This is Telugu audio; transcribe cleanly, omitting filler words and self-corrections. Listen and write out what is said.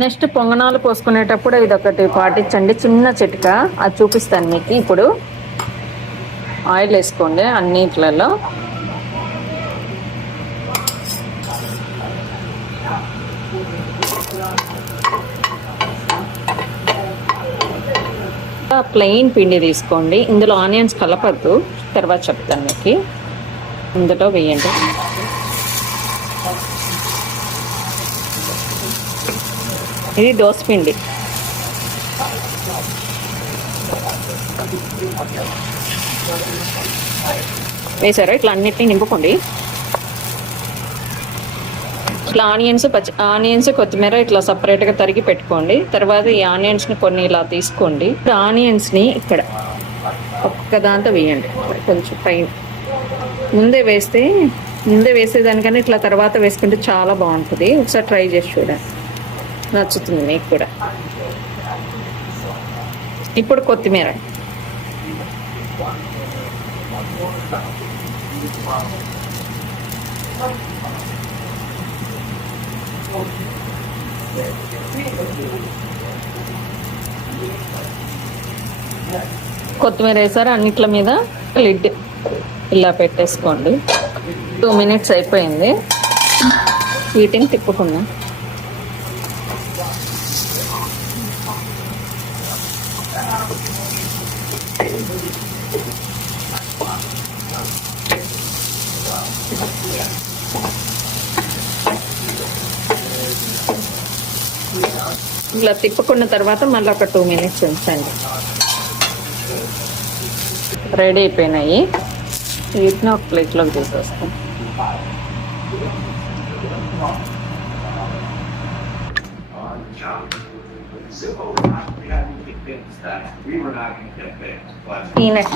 నెక్స్ట్ పొంగనాలు పోసుకునేటప్పుడు ఇది ఒకటి పాటించండి, చిన్న చిట్క, అది చూపిస్తాను మీకు. ఇప్పుడు ఆయిల్ వేసుకోండి అన్నిట్లలో. ప్లెయిన్ పిండి తీసుకోండి, ఇందులో ఆనియన్స్ కలపద్దు, తర్వాత చెప్తాను మీకు. ఇందులో వేయండి. ఇది దోసపిండి. వేసారా? ఇట్లా అన్నిటిని నింపుకోండి. ఇట్లా ఆనియన్స్ కొత్తిమీర ఇట్లా సపరేట్గా తరిగి పెట్టుకోండి. తర్వాత ఈ ఆనియన్స్ని కొన్ని ఇలా తీసుకోండి. ఇప్పుడు ఆనియన్స్ని ఇక్కడ ఒక్క దాంతో వేయండి, కొంచెం పైన. ముందే వేసేదానికన్నా ఇట్లా తర్వాత వేసుకుంటే చాలా బాగుంటుంది. ఒకసారి ట్రై చేసి చూడండి, నచ్చుతుంది మీకు కూడా. ఇప్పుడు కొత్తిమీర. కొత్తిమీర వేసారు అన్నిట్ల మీద. లిడ్ ఇలా పెట్టేసుకోండి. 2 minutes అయిపోయింది. వీటిని తిప్పుకుందాం. ఇలా తిప్పుకున్న తర్వాత మళ్ళీ ఒక 2 minutes ఉంచండి. రెడీ అయిపోయినాయి. వీటిని ఒక ప్లేట్లోకి తీసేస్తాం. పీనట్